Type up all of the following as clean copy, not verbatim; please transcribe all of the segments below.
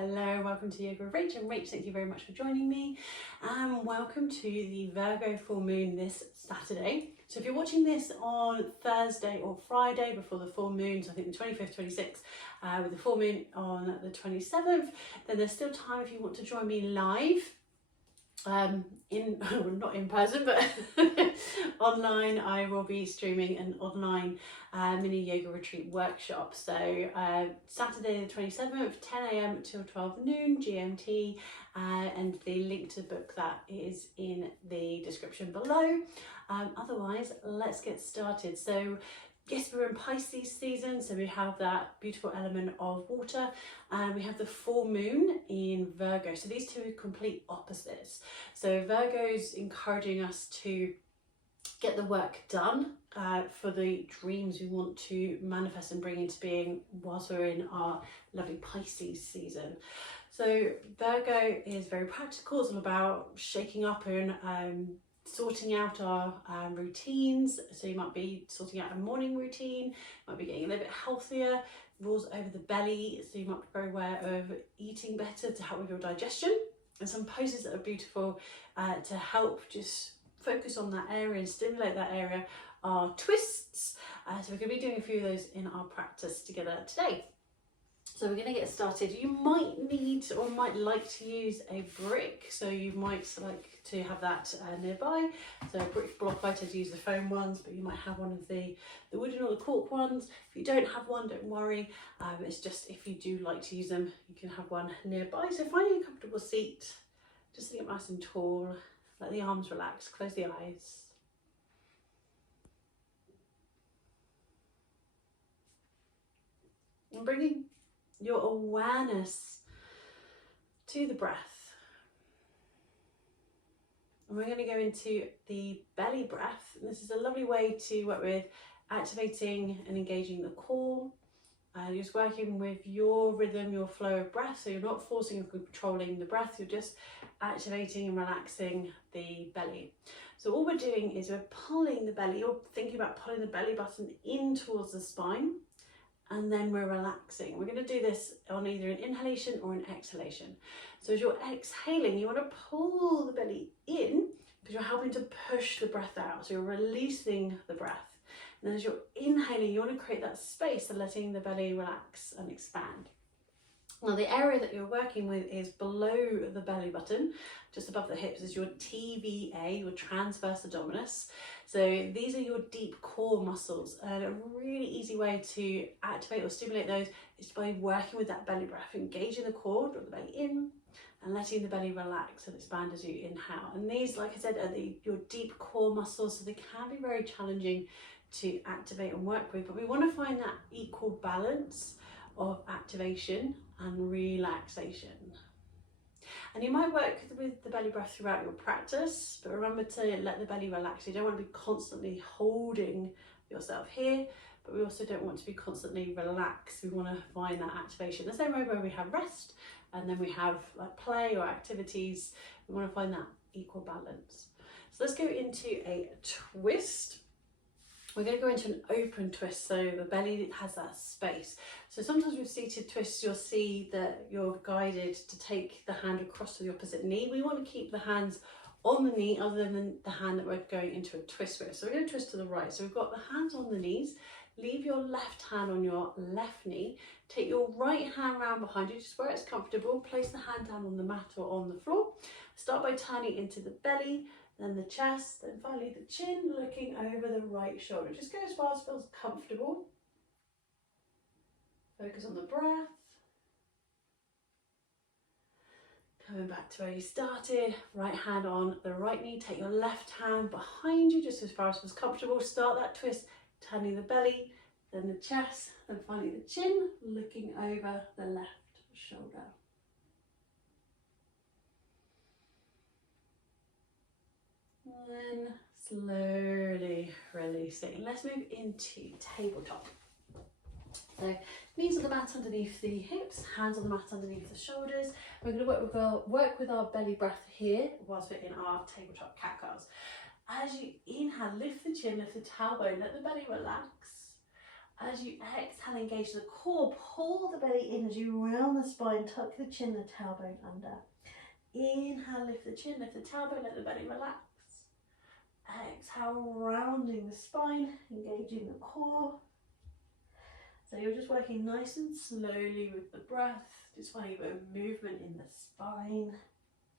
Hello, welcome to Yoga with Rach. And Rach, thank you very much for joining me. And welcome to the Virgo full moon this Saturday. So if you're watching this on Thursday or Friday before the full moon, so I think the 25th, 26th, with the full moon on the 27th, then there's still time if you want to join me live. Not in person, but online. I will be streaming an online mini yoga retreat workshop. So Saturday the 27th, 10 a.m. till 12 noon GMT, and the link to book that is in the description below. Otherwise, let's get started. So yes, we're in Pisces season, so we have that beautiful element of water, and we have the full moon in Virgo. So these two are complete opposites. So Virgo's encouraging us to get the work done for the dreams we want to manifest and bring into being whilst we're in our lovely Pisces season. So Virgo is very practical. It's all about shaking up and sorting out our routines. So you might be sorting out a morning routine, might be getting a little bit healthier, rules over the belly, so you might be very aware of eating better to help with your digestion, and some poses that are beautiful to help just focus on that area and stimulate that area are twists. So we're going to be doing a few of those in our practice together today. So we're going to get started. You might need or might like to use a brick, so you might like to have that nearby. So a brick block, I tend to use the foam ones, but you might have one of the wooden or the cork ones. If you don't have one, don't worry. It's just if you do like to use them, you can have one nearby. So finding a comfortable seat, just sitting up nice and tall, let the arms relax, close the eyes. And bringing your awareness to the breath. And we're going to go into the belly breath. And this is a lovely way to work with activating and engaging the core. You're just working with your rhythm, your flow of breath. So you're not forcing or controlling the breath, you're just activating and relaxing the belly. So all we're doing is we're pulling the belly, you're thinking about pulling the belly button in towards the spine, and then we're relaxing. We're going to do this on either an inhalation or an exhalation. So as you're exhaling, you want to pull the belly in because you're helping to push the breath out. So you're releasing the breath. And as you're inhaling, you want to create that space and letting the belly relax and expand. Now the area that you're working with is below the belly button, just above the hips is your TVA, your transverse abdominis. So these are your deep core muscles, and a really easy way to activate or stimulate those is by working with that belly breath, engaging the core, draw the belly in, and letting the belly relax and expand as you inhale. And these, like I said, are your deep core muscles, so they can be very challenging to activate and work with, but we want to find that equal balance of activation and relaxation. And you might work with the belly breath throughout your practice, but remember to let the belly relax. You don't want to be constantly holding yourself here, but we also don't want to be constantly relaxed. We want to find that activation. The same way where we have rest and then we have like play or activities, we want to find that equal balance. So let's go into a twist. We're going to go into an open twist, so the belly has that space. So sometimes with seated twists, you'll see that you're guided to take the hand across to the opposite knee. We want to keep the hands on the knee other than the hand that we're going into a twist with. So we're going to twist to the right. So we've got the hands on the knees. Leave your left hand on your left knee. Take your right hand round behind you, just where it's comfortable. Place the hand down on the mat or on the floor. Start by turning into the belly, then the chest, then finally the chin, looking over the right shoulder. Just go as far as feels comfortable. Focus on the breath. Coming back to where you started, right hand on the right knee. Take your left hand behind you, just as far as feels comfortable. Start that twist, turning the belly, then the chest, then finally the chin, looking over the left shoulder. And then slowly releasing. Let's move into tabletop. So knees on the mat underneath the hips, hands on the mat underneath the shoulders. We're going to work with our belly breath here whilst we're in our tabletop cat cows. As you inhale, lift the chin, lift the tailbone, let the belly relax. As you exhale, engage the core, pull the belly in as you round the spine, tuck the chin, the tailbone under. Inhale, lift the chin, lift the tailbone, let the belly relax. Exhale, rounding the spine, engaging the core. So you're just working nice and slowly with the breath, just finding a bit of movement in the spine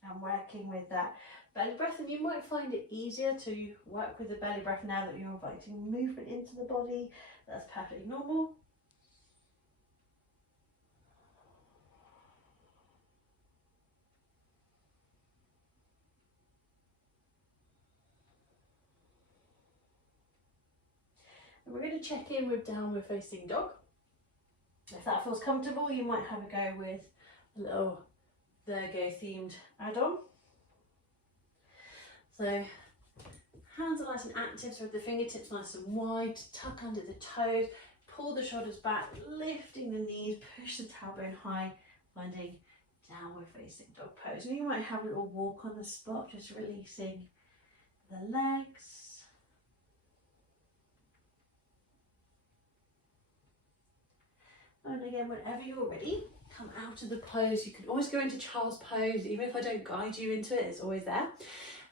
and working with that belly breath. And you might find it easier to work with the belly breath now that you're inviting movement into the body. That's perfectly normal. And we're going to check in with downward facing dog. If that feels comfortable, you might have a go with a little Virgo themed add-on. So hands are nice and active, so with the fingertips nice and wide, tuck under the toes, pull the shoulders back, lifting the knees, push the tailbone high, finding downward facing dog pose. And you might have a little walk on the spot, just releasing the legs. And again, whenever you're ready, come out of the pose. You can always go into child's pose, even if I don't guide you into it, it's always there.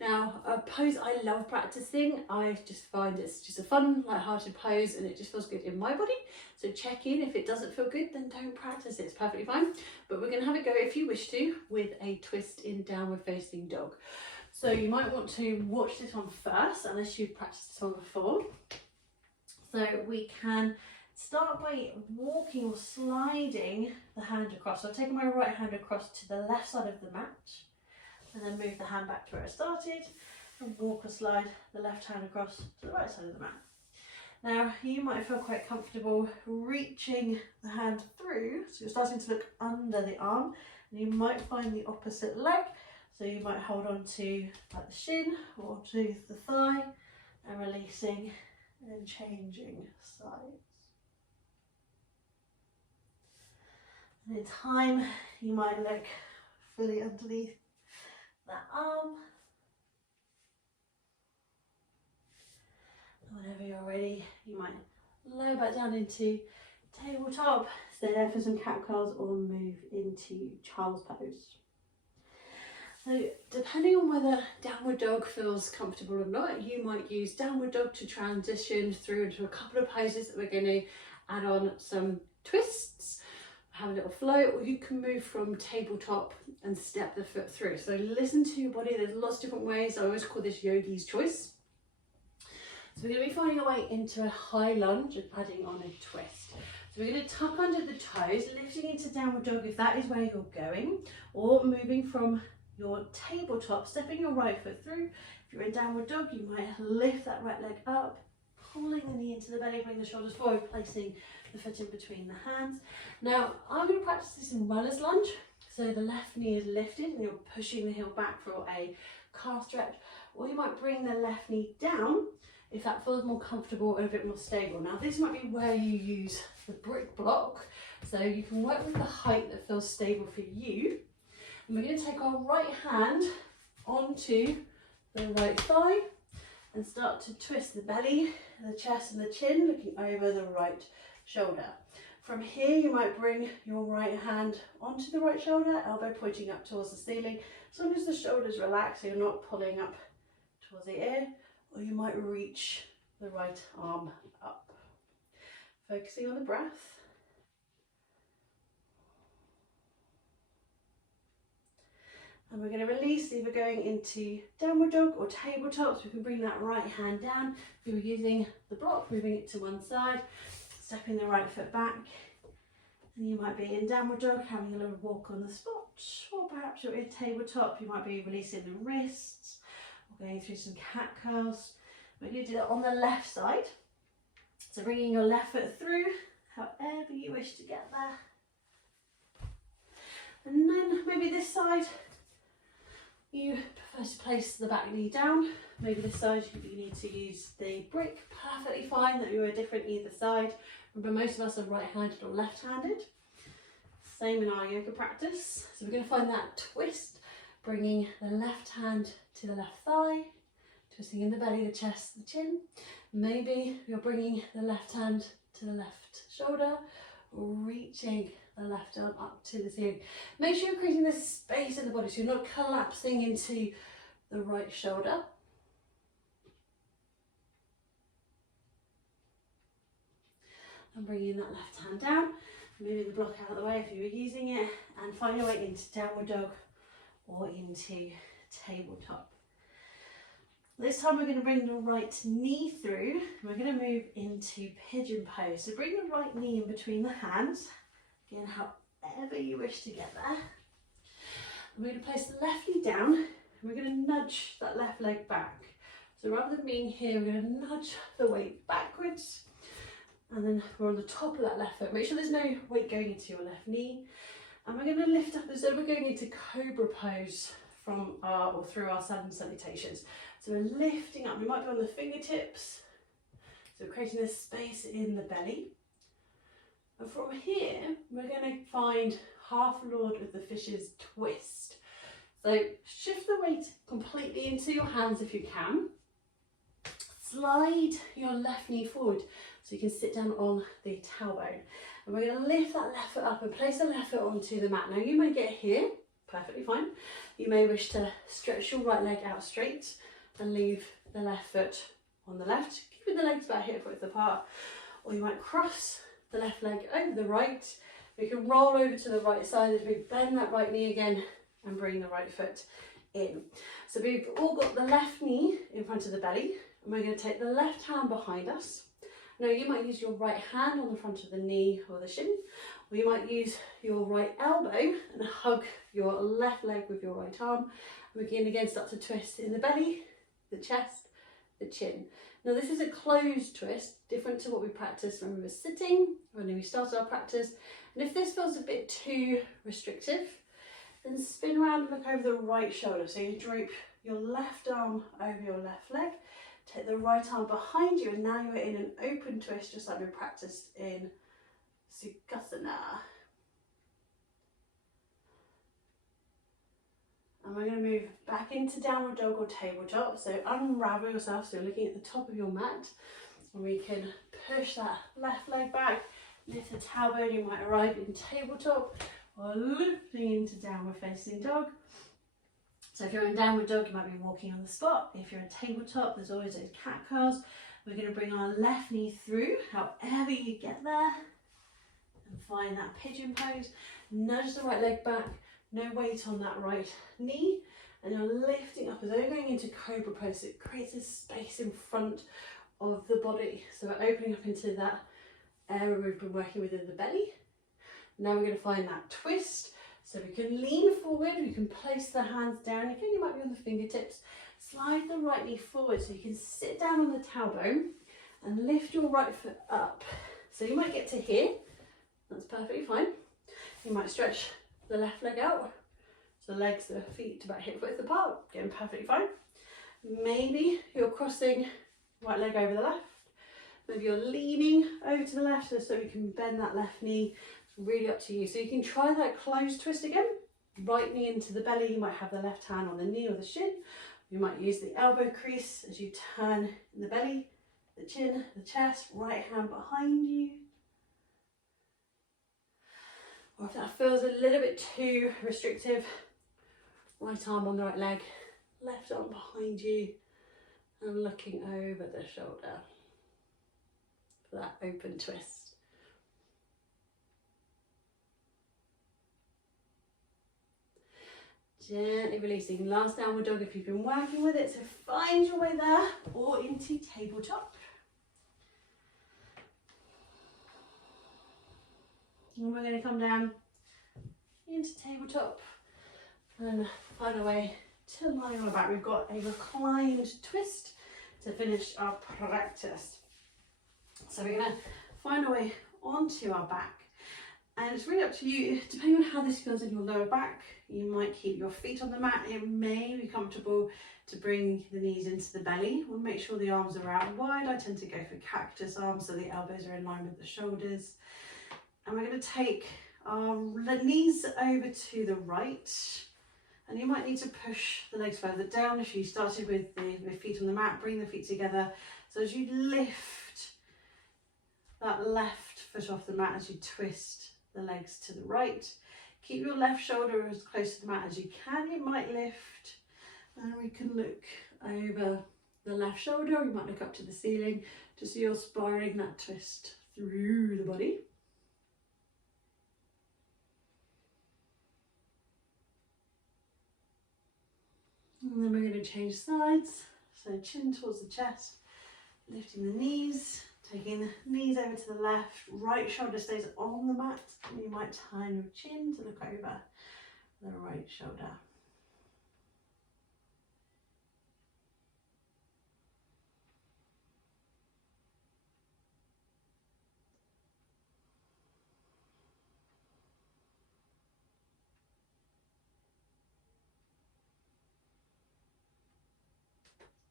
Now, a pose I love practicing, I just find it's just a fun, light-hearted pose and it just feels good in my body. So check in. If it doesn't feel good, then don't practice it, it's perfectly fine. But we're going to have a go, if you wish to, with a twist in downward facing dog. So you might want to watch this one first, unless you've practiced this one before. So we can start by walking or sliding the hand across. So I've taken my right hand across to the left side of the mat and then move the hand back to where it started and walk or slide the left hand across to the right side of the mat. Now you might feel quite comfortable reaching the hand through, so you're starting to look under the arm and you might find the opposite leg. So you might hold on to like the shin or to the thigh and releasing and changing sides. And in time, you might look fully underneath that arm. And whenever you're ready, you might lower back down into tabletop, stay there for some cat cows, or move into child's pose. So depending on whether downward dog feels comfortable or not, you might use downward dog to transition through into a couple of poses that we're going to add on some twists, have a little flow, or you can move from tabletop and step the foot through. So listen to your body. There's lots of different ways. I always call this yogi's choice. So we're going to be finding our way into a high lunge and adding on a twist. So we're going to tuck under the toes, lifting into downward dog if that is where you're going, or moving from your tabletop, stepping your right foot through. If you're in downward dog, you might lift that right leg up, pulling the knee into the belly, bring the shoulders forward, placing the foot in between the hands. Now, I'm going to practice this in runner's lunge. So the left knee is lifted and you're pushing the heel back for a calf stretch, or you might bring the left knee down if that feels more comfortable and a bit more stable. Now, this might be where you use the brick block, so you can work with the height that feels stable for you. And we're going to take our right hand onto the right thigh and start to twist the belly, the chest and the chin, looking over the right shoulder. From here, you might bring your right hand onto the right shoulder, elbow pointing up towards the ceiling, as long as the shoulders relax, so you're not pulling up towards the ear, or you might reach the right arm up. Focusing on the breath. And we're going to release, either going into downward dog or tabletop, so we can bring that right hand down. If you're using the block, moving it to one side, stepping the right foot back. And you might be in downward dog, having a little walk on the spot, or perhaps you're in tabletop, you might be releasing the wrists, or going through some cat curls. We're going to do that on the left side. So bringing your left foot through, however you wish to get there. And then maybe this side, you prefer to place the back knee down. Maybe this side you need to use the brick, perfectly fine that you're different either side. Remember, most of us are right-handed or left-handed. Same in our yoga practice. So we're going to find that twist, bringing the left hand to the left thigh, twisting in the belly, the chest, the chin. Maybe you're bringing the left hand to the left shoulder, reaching the left arm up to the ceiling. Make sure you're creating this space in the body so you're not collapsing into the right shoulder. And bringing that left hand down, moving the block out of the way if you were using it, and find your way into downward dog or into tabletop. This time we're going to bring the right knee through, and we're going to move into pigeon pose. So bring the right knee in between the hands, again however you wish to get there. And we're going to place the left knee down, and we're going to nudge that left leg back. So rather than being here, we're going to nudge the weight backwards, and then we're on the top of that left foot. Make sure there's no weight going into your left knee. And we're going to lift up as though we're going into cobra pose from our, or through our sun salutations. So we're lifting up, we might be on the fingertips. So we're creating a space in the belly. And from here, we're going to find half Lord of the Fishes twist. So shift the weight completely into your hands if you can. Slide your left knee forward so you can sit down on the tailbone. And we're going to lift that left foot up and place the left foot onto the mat. Now you may get here, perfectly fine. You may wish to stretch your right leg out straight and leave the left foot on the left, keeping the legs about hip width apart. Or you might cross the left leg over the right. We can roll over to the right side as we bend that right knee again and bring the right foot in. So we've all got the left knee in front of the belly, and we're going to take the left hand behind us. Now you might use your right hand on the front of the knee or the shin, or you might use your right elbow and hug your left leg with your right arm. And we can again start to twist in the belly, the chest, the chin. Now this is a closed twist, different to what we practiced when we were sitting, when we started our practice. And if this feels a bit too restrictive, then spin around and look over the right shoulder. So you drape your left arm over your left leg, take the right arm behind you, and now you're in an open twist, just like we practiced in Sukhasana. And we're going to move back into downward dog or tabletop. So unravel yourself, so you're looking at the top of your mat. And we can push that left leg back, lift the tailbone. You might arrive in tabletop or lifting into downward facing dog. So if you're in downward dog, you might be walking on the spot. If you're in tabletop, there's always those cat cows. We're going to bring our left knee through, however you get there, and find that pigeon pose. Nudge the right leg back, no weight on that right knee, and you're lifting up as though you're going into cobra pose. It creates a space in front of the body. So we're opening up into that area we've been working with in the belly. Now we're going to find that twist. So we can lean forward, we can place the hands down. Again, you might be on the fingertips. Slide the right knee forward so you can sit down on the tailbone and lift your right foot up. So you might get to here, that's perfectly fine. You might stretch the left leg out, so the legs, the feet about hip width apart, again perfectly fine. Maybe you're crossing right leg over the left. Maybe you're leaning over to the left so you can bend that left knee. Really up to you. So you can try that closed twist again. Right knee into the belly. You might have the left hand on the knee or the shin. You might use the elbow crease as you turn in the belly, the chin, the chest, right hand behind you. Or if that feels a little bit too restrictive, right arm on the right leg, left arm behind you, and looking over the shoulder for that open twist. Gently releasing. Last downward dog if you've been working with it. So find your way there or into tabletop. And we're going to come down into tabletop and find our way to lying on our back. We've got a reclined twist to finish our practice. So we're going to find our way onto our back. And it's really up to you, depending on how this feels in your lower back. You might keep your feet on the mat. It may be comfortable to bring the knees into the belly. We'll make sure the arms are out wide. I tend to go for cactus arms so the elbows are in line with the shoulders. And we're going to take our knees over to the right. And you might need to push the legs further down. If you started with the feet on the mat, bring the feet together. So as you lift that left foot off the mat as you twist the legs to the right. Keep your left shoulder as close to the mat as you can. You might lift, and we can look over the left shoulder. You might look up to the ceiling, just so you're spiraling that twist through the body. And then we're going to change sides. So chin towards the chest, lifting the knees, taking the knees over to the left, right shoulder stays on the mat, and you might turn your chin to look over the right shoulder.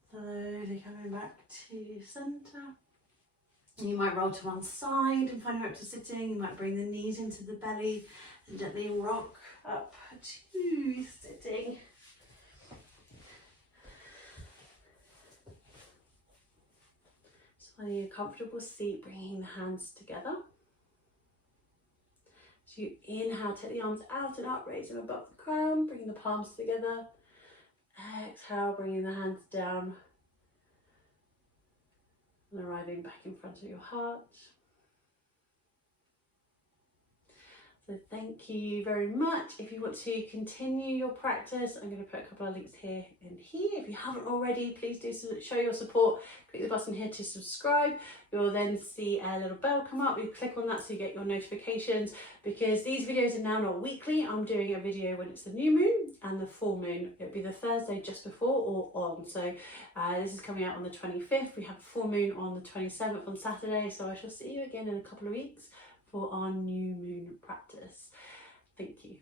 Slowly coming back to centre. You might roll to one side and find your way up to sitting. You might bring the knees into the belly and gently rock up to sitting. So finding a comfortable seat, bringing the hands together. So you inhale, take the arms out and up, raise them above the crown, bringing the palms together. Exhale, bringing the hands down and arriving back in front of your heart. So thank you very much. If you want to continue your practice, I'm going to put a couple of links here and here. If you haven't already, please do show your support. Click the button here to subscribe. You'll then see a little bell come up. You click on that so you get your notifications, because these videos are now not weekly. I'm doing a video when it's the new moon and the full moon. It'll be the Thursday just before or on. So this is coming out on the 25th. We have a full moon on the 27th on Saturday. So I shall see you again in a couple of weeks for our new moon practice. Thank you.